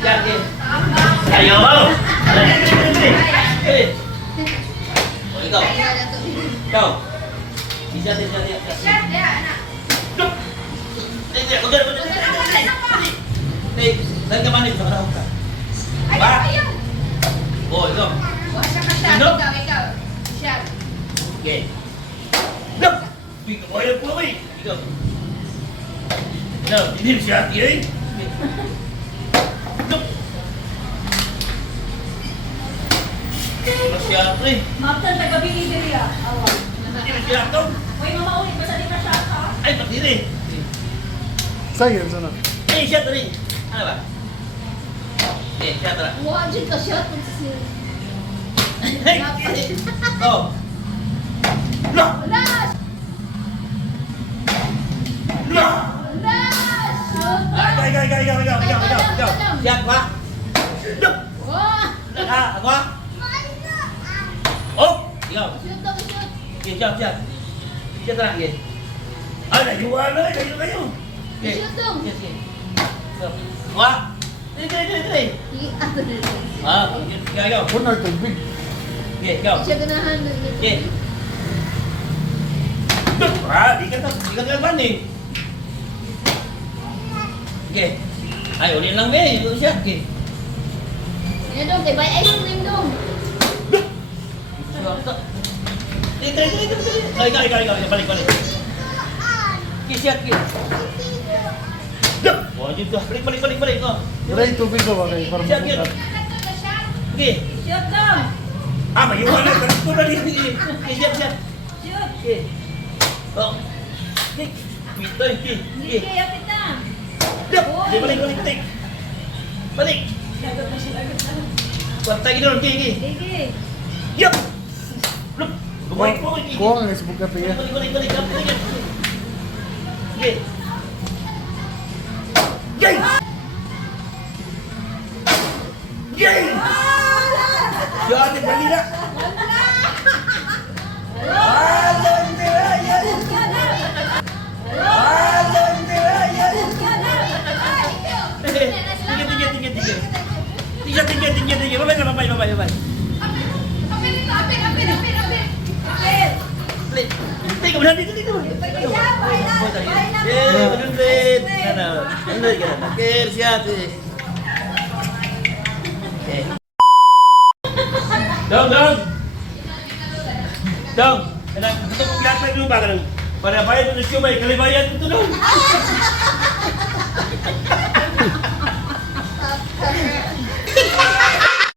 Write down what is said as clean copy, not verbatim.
Siap, Ki. Ayo, mau. Oh, ikaw. Ikaw. Bisa. Siap ya, anak. Udah. Nih, lagi ke mana itu? Mana buka? Ayo. Oh, itu. Wah, siapa siap? Ikaw. Siap. Oke. Dup. Ikaw, ayo pulang, weh. Ikaw. Nah, ini siap, ya. Dup. Siap, nih. Maafkan taga bini diri ya. Awal. Ini siap, dong. Uy, mama ulit basta di ka siya ka. Ay, berdiri. Saya sana. Siap tadi. Ano ba? Siap tara. Wah, anjir ka siya. Pansisir. Oh. Lah. Alas! Lah. Alas! Ikaw. Siap, Pak. Dup. Wah! Ako. Oh, ikaw. Shoot daw, shoot. Okay, siap. Siap tara, okay. Ay, nayuan na, kayo. Okay. Shoot daw. Sige. Wah. Dali. Ah, ikaw. Benar tubig. Okay, ikaw. Siya ganahan. Okay. Dup. Ah, di ka banding. Okay. Ay, ulit lang, be. Siap, okay. Yan dong, kay bay ice cream dong. Dito. Ay, ikaw. Balik. Siap. Dup. Oh, dito. Balik. Oh. Wala yung tubig ko ba kayo? Para Siap, mabukat. Okay. Shoot daw. Ah, mayuhan na. Ganito na rin. Okay, siap. Shoot. Okay. Oh. Okay. Pitoy. Hindi Okay. kaya kita. Dup. Balik. Balik. Lagot na siya, lagot na. Pantay gini. Okay. Sige. Yup. Lup. Bumalik. Kuha nga sa bukat ya. Balik. Okay. Yay! Jangan balik dah. Tinggi. Bye. Teka, udah dito. Bener. Oke, siap. Oke. Dong. Kena untuk kelihatan dulu Pak. Pada bayar itu cuma kali bayar itu dong.